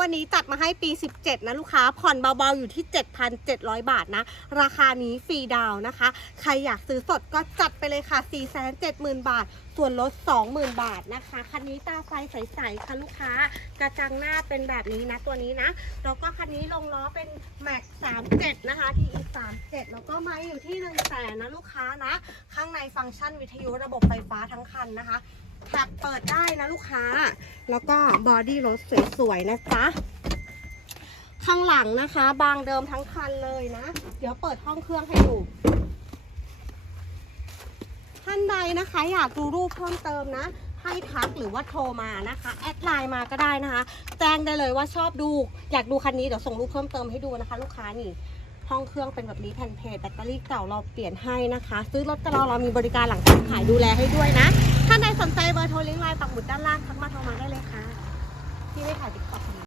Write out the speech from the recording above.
วันนี้จัดมาให้ปี 17 นะลูกค้า ผ่อนเบาๆอยู่ที่ 7,700 บาทนะ ราคานี้ฟรีดาวนะคะ ใครอยากซื้อสดก็จัดไปเลยค่ะ 470,000 บาท ส่วนลด 20,000 บาทนะคะ คันนี้ตาไฟใสๆ ค่ะลูกค้า กระจังหน้าเป็นแบบนี้นะตัวนี้นะ แล้วก็คันนี้ลงล้อเป็นแม็ก37 นะคะ ที่อี37 แล้วก็มาอยู่ที่1 0 0 0 0แสนนะลูกค้านะ ข้างในฟังก์ชันวิทยุระบบไฟฟ้าทั้งคันนะคะแท็บเปิดได้นะลูกค้า แล้วก็บอดี้รถสวยๆนะจ๊ะข้างหลังนะคะ บางเดิมทั้งคันเลยนะ เดี๋ยวเปิดห้องเครื่องให้ดูท่านใดนะคะอยากดูรูปเพิ่มเติมนะให้ทักหรือว่าโทรมานะคะ แอดไลน์มาก็ได้นะคะ แจ้งได้เลยว่าชอบดู อยากดูคันนี้เดี๋ยวส่งรูปเพิ่มเติมให้ดูนะคะ ลูกค้านี่ ห้องเครื่องเป็นแบบนี้แผ่นเพจแบตเตอรี่เก่าเราเปลี่ยนให้นะคะ ซื้อรถกับเราเรามีบริการหลังการขายดูแลให้ด้วยนะ สนใจเบอร์โทรลิงก์ไลน์ปักหมุดด้านล่างทักมาโทรมาได้เลยค่ะ ที่ไม่ขายติ๊กต็อก